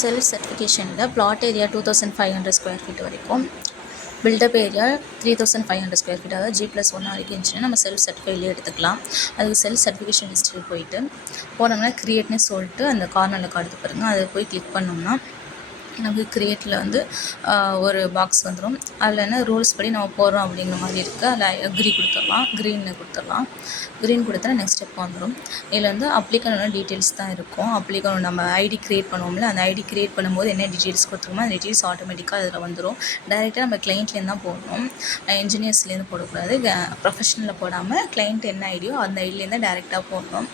Self சர்டிஃபிகேஷனில் plot area 2500 square feet வரைக்கும், built up area 3500 square feet, அதாவது G+1 வரைக்கும் இருந்துச்சுன்னா நம்ம செல்ஃப் சர்டிஃபைட்லேயே எடுத்துக்கலாம். அதுக்கு செல்ஃப் சர்டிஃபிகேஷன் லிஸ்ட்டில் போயிட்டு போனோம்னா க்ரியேட்னு சொல்லிட்டு அந்த கார்னரில் காடுது பாருங்கள், அதை போய் கிளிக் பண்ணோம்னா நமக்கு க்ரியேட்டில் வந்து ஒரு பாக்ஸ் வந்துடும். அதில் என்ன ரூல்ஸ் படி நம்ம போகிறோம் அப்படிங்கிற மாதிரி இருக்குது. அதில் அக்ரி கொடுத்துடலாம், க்ரீனில் கொடுத்துடலாம். க்ரீன் கொடுத்தா நெக்ஸ்ட் ஸ்டெப் வந்துடும். இதில் வந்து அப்ளிகனோட டீட்டெயில்ஸ் தான் இருக்கும். அப்ளிகனோட நம்ம ஐடி க்ரியேட் பண்ணுவோம்ல, அந்த ஐடி க்ரியேட் பண்ணும்போது என்ன டீட்டெயில்ஸ் கொடுத்துருமோ அந்த டீட்டெயில்ஸ் ஆட்டோமேட்டிக்காக அதில் வந்துடும். டைரெக்டாக நம்ம கிளைண்ட்லேருந்து தான் போடணும், இன்ஜினியர்ஸ்லேருந்து போடக்கூடாது. ப்ரொஃபஷனலில் போடாமல் கிளைண்ட் என்ன ஐடியோ அந்த ஐடியிலேருந்து டேரெக்டாக போடணும்.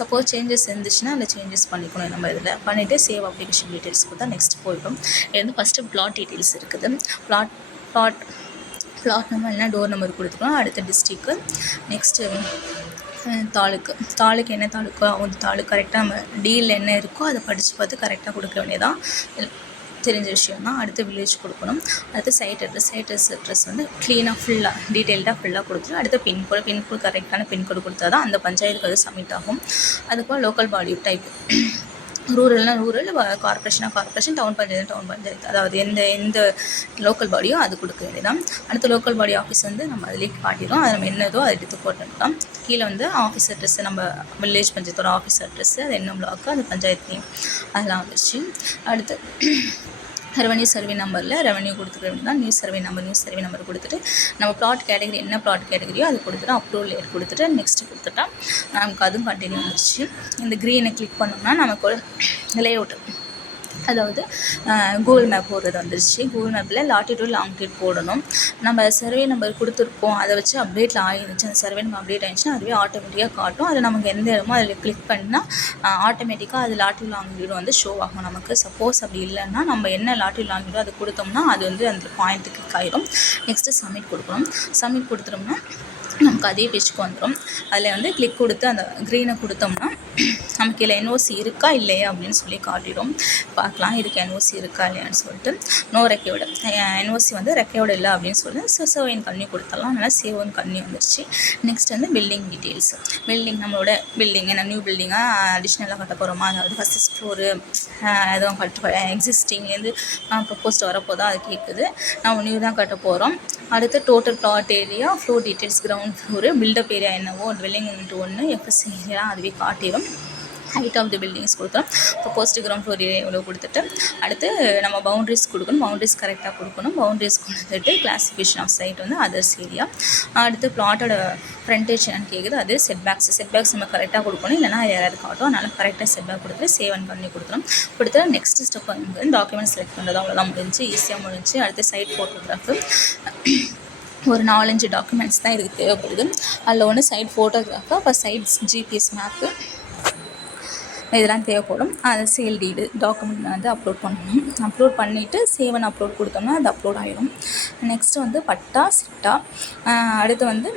சப்போஸ் சேஞ்சஸ் இருந்துச்சுன்னா அந்த சேஞ்சஸ் பண்ணிக்கணும். நம்ம இதில் பண்ணிவிட்டு சேவ் அப்ளிகேஷன் டீட்டெயில்ஸ் கொடுத்தா நெக்ஸ்ட் போயிடும். இது வந்து ஃபஸ்ட்டு பிளாட் டீட்டெயில்ஸ் இருக்குது. பிளாட் நம்பர் இல்லைனா டோர் நம்பர் கொடுத்துக்கலாம். அடுத்த டிஸ்ட்ரிக்கு, நெக்ஸ்ட்டு தாலுக்கு என்ன தாலுக்கோ அந்த தாலுக்கு கரெக்டாக நம்ம டீலில் என்ன இருக்கோ அதை படித்து பார்த்து கரெக்டாக கொடுக்க வேண்டியதான், தெரிஞ்ச விஷயம் தான். அடுத்து வில்லேஜ் கொடுக்கணும். அடுத்து சைட் அட்ரஸ் வந்து க்ளீனாக ஃபுல்லாக டீட்டெயில்டாக ஃபுல்லாக கொடுத்துட்டு அடுத்து பின்கோடு கரெக்டான பின்கோடு கொடுத்தா தான் அந்த பஞ்சாயத்துக்கு அது சப்மிட் ஆகும். அதுக்கப்புறம் லோக்கல் பாடி டைப், ரூரல்னா ரூரல், கார்பரேஷன், டவுன் பஞ்சாயத்து, அதாவது எந்த லோக்கல் பாடியோ அது கொடுக்க வேண்டியதான். அடுத்த லோக்கல் பாடி ஆஃபீஸ் வந்து நம்ம அதிலே காட்டிடும். அது நம்ம என்னதோ அதை எடுத்து போட்டுக்கலாம். கீழே வந்து ஆஃபீஸ் அட்ரஸ், நம்ம வில்லேஜ் பஞ்சாயத்தோட ஆஃபீஸ் அட்ரஸ், அது என்ன பிளாக்கு, அந்த பஞ்சாயத்து நேம் அதெல்லாம் வந்துச்சு. அடுத்து ரெவன்யூ சர்வே நம்பரில் ரெவன்யூ கொடுத்துக்க வேண்டியதான். நியூ சர்வே நம்பர் கொடுத்துட்டு நம்ம பிளாட் கேட்டகரி என்ன பிளாட் கேட்டகரியோ அது கொடுத்துட்டு அப்ரூவல் லேயர் கொடுத்துட்டு நெக்ஸ்ட்டு கொடுத்துட்டா நமக்கு அதுவும் கண்டினியூ வந்துச்சு. இந்த க்ரீனை கிளிக் பண்ணோம்னா நமக்கு ஒரு லேஅவுட், அதாவது கூகுள் மேப் போடுறது வந்துருச்சு. கூகுள் மேப்பில் லாட்டிடியூட் லாங்கிடியூட் போடணும். நம்ம சர்வே நம்பர் கொடுத்துருப்போம், அதை வச்சு அப்டேட்டில் ஆகிருந்துச்சு. அந்த சர்வே நம்பர் அப்டேட் ஆகிடுச்சுன்னா அதுவே ஆட்டோமேட்டிக்காக காட்டும். அது நமக்கு எந்த இடமோ அதில் கிளிக் பண்ணால் ஆட்டோமேட்டிக்காக அது லாட்டிடியூட் லாங்கிடியூட் வந்து ஷோ ஆகும் நமக்கு. சப்போஸ் அப்படி இல்லைன்னா நம்ம என்ன லாட்டிடியூட் லாங்கிடியூட் அது கொடுத்தோம்னா அது வந்து அந்த பாயிண்ட்டு கிளிக் ஆகிடும். நெக்ஸ்ட்டு சப்மிட் கொடுக்கணும். சப்மிட் கொடுத்துட்டோம்னா நமக்கு அதே பேஜுக்கு வந்துடும். அதில் வந்து கிளிக் கொடுத்து அந்த க்ரீனை கொடுத்தோம்னா நமக்கு இதில் என்ஓசி இருக்கா இல்லையா அப்படின்னு சொல்லி காட்டிடும். பார்க்கலாம் இதுக்கு என்ஓசி இருக்கா இல்லையான்னு சொல்லிட்டு. நோ ரெக்கையோட என்ஓசி வந்து ரெக்கையோட இல்லை அப்படின்னு சொல்லி சேவ் இன் கன்னியூ கொடுத்துடலாம். அதனால் சேவ் இன் கன்னியூ வந்துருச்சு. நெக்ஸ்ட் வந்து பில்டிங் டீட்டெயில்ஸ். நம்மளோட பில்டிங் என்ன நியூ பில்டிங்காக அடிஷ்னலாக கட்ட போகிறோமா, அதாவது ஃபஸ்ட்டு ஸ்டோரு எதுவும் எக்ஸிஸ்டிங்லேருந்து ப்ரப்போஸ்ட் வரப்போதா அது கேட்குது. நம்ம நியூ தான் கட்ட போகிறோம். அடுத்து total plot area, floor details, ground floor, built up area என்னவோ, ட்வெல்லிங் யூனிட் 1, எஃப்எஸ் ஏரியா அதுவே காட்டிடும். ஹைட் ஆஃப் தி பில்டிங்ஸ் கொடுத்தோம். ப்ரப்போஸ்டு கிரவுண்ட் ஃப்ளோர் ஏரியா இவ்வளோ கொடுத்துட்டு அடுத்து நம்ம பவுண்ட்ரிஸ் கொடுக்கணும். பவுண்ட்ரிஸ் கரெக்டாக கொடுக்கணும். பவுண்ட்ரிஸ் கொடுத்துட்டு கிளாசிஃபிகேஷன் ஆஃப் சைட் வந்து அதர்ஸ் ஏரியா. அடுத்து பிளாட்டோட ஃப்ரண்டேஜ் என்னன்னு கேட்குது, அது செட்பேக்ஸ் நம்ம கரெக்டாக கொடுக்கணும், இல்லைனா யாராவது காட்டும். அதனால் கரெக்டாக செட்பேக் கொடுத்துட்டு சேவ் அண்ட் பண்ணி கொடுத்துட்டு நெக்ஸ்ட் ஸ்டெப் வந்து டாக்குமெண்ட் செலக்ட் பண்ணுறது அவ்வளோதான் முடிஞ்சு, ஈஸியாக முடிஞ்சு. அடுத்து சைட் ஃபோட்டோகிராஃபு, ஒரு 4-5 டாக்குமெண்ட்ஸ் தான் இதுக்கு தேவைப்படுது. அதில் ஒன்று சைட் ஃபோட்டோகிராஃபு, அப்போ சைட்ஸ் ஜிபிஎஸ் மேப்பு இதெல்லாம் தேவைப்படும். அது சேல் டீடு டாக்குமெண்ட் வந்து அப்லோட் பண்ணணும். அப்லோட் பண்ணிவிட்டு சேவ் அண்ட் அப்லோட் கொடுத்தோம்னா அது அப்லோட் ஆகிடும். நெக்ஸ்ட்டு வந்து பட்டா சிட்டா. அடுத்து வந்து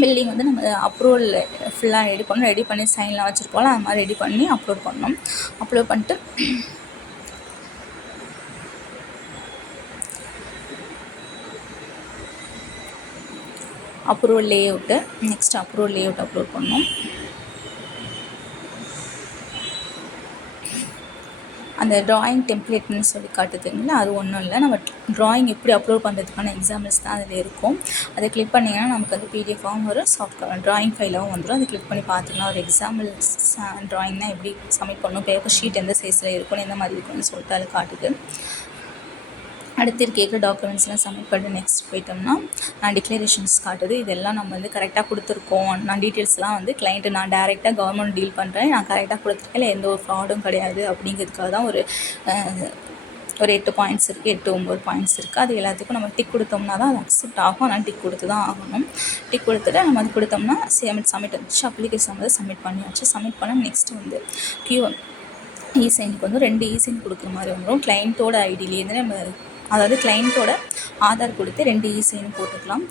பில்டிங் வந்து நம்ம அப்ரூவல் ஃபுல்லாக ரெடி பண்ணி சைன்லாம் வச்சுருக்கோம்ல, அது மாதிரி ரெடி பண்ணி அப்லோட் பண்ணணும். அப்லோட் பண்ணிட்டு approval layout, next approval layout upload பண்ணணும். அந்த ட்ராயிங் டெம்ப்ளேட்னு சொல்லி காட்டுதுங்களா, அது ஒன்றும் இல்லை, நம்ம ட்ராயிங் எப்படி அப்லோட் பண்ணுறதுக்கான எக்ஸாம்பிள்ஸ் தான் அதில் இருக்கும். அதை கிளிக் பண்ணிங்கன்னா நமக்கு வந்து பிடிஎஃபாகவும் வரும், ட்ராயிங் ஃபைலாகவும் வந்துடும். அதை கிளிக் பண்ணி பார்த்திங்கன்னா ஒரு எக்ஸாம்பிள்ஸ் ட்ராயிங்னால் எப்படி சப்மிட் பண்ணணும், பேப்பர் ஷீட் எந்த சைஸில் இருக்கணும், எந்த மாதிரி இருக்குன்னு சொல்லிட்டு அதை காட்டுது. அடுத்து கேட்குற டாக்குமெண்ட்ஸ்லாம் சப்மிட் பண்ணி நெக்ஸ்ட் போயிட்டோம்னா டிக்ளரேஷன்ஸ் காட்டுது. இதெல்லாம் நம்ம வந்து கரெக்டாக கொடுத்துருக்கோம். நான் டீட்டெயில்ஸ்லாம் வந்து கிளைண்ட்டு நான் டேரெக்டாக கவர்மெண்ட் டீல் பண்ணுறேன், நான் கரெக்டாக கொடுத்துருக்கேன், இல்லை எந்த ஒரு ஃப்ராடும் கிடையாது அப்படிங்கிறதுக்காக தான் ஒரு 8 பாயிண்ட்ஸ் இருக்குது, 8-9 பாயிண்ட்ஸ் இருக்குது. அது எல்லாத்துக்கும் நம்ம டிக் கொடுத்தோம்னா தான் அது அக்செப்ட் ஆகும். ஆனால் டிக் கொடுத்து தான் ஆகணும். டிக் கொடுத்துட்டு நம்ம அது கொடுத்தோம்னா சப்மிட் வந்துச்சு. அப்ளிகேஷன் வந்து சப்மிட் பண்ணியாச்சு. சப்மிட் பண்ண நெக்ஸ்ட்டு வந்து இசைனுக்கு வந்து 2 இசைன் கொடுக்குற மாதிரி வந்துடும். கிளைண்ட்டோட ஐடியிலேருந்து நம்ம, அதாவது கிளைண்ட்டோட ஆதார் கொடுத்து 2 இசைன்னு போட்டுக்கலாம்.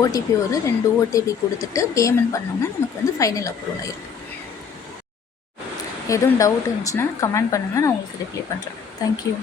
ஓடிபி ஒரு 2 ஓடிபி கொடுத்துட்டு பேமெண்ட் பண்ணோம்னா நமக்கு வந்து ஃபைனல் அப்ரூவல் ஆகிடும். எதுவும் டவுட் இருந்துச்சுன்னா கமெண்ட் பண்ணுங்கள், நான் உங்களுக்கு ரிப்ளை பண்ணுறேன். தேங்க்யூ.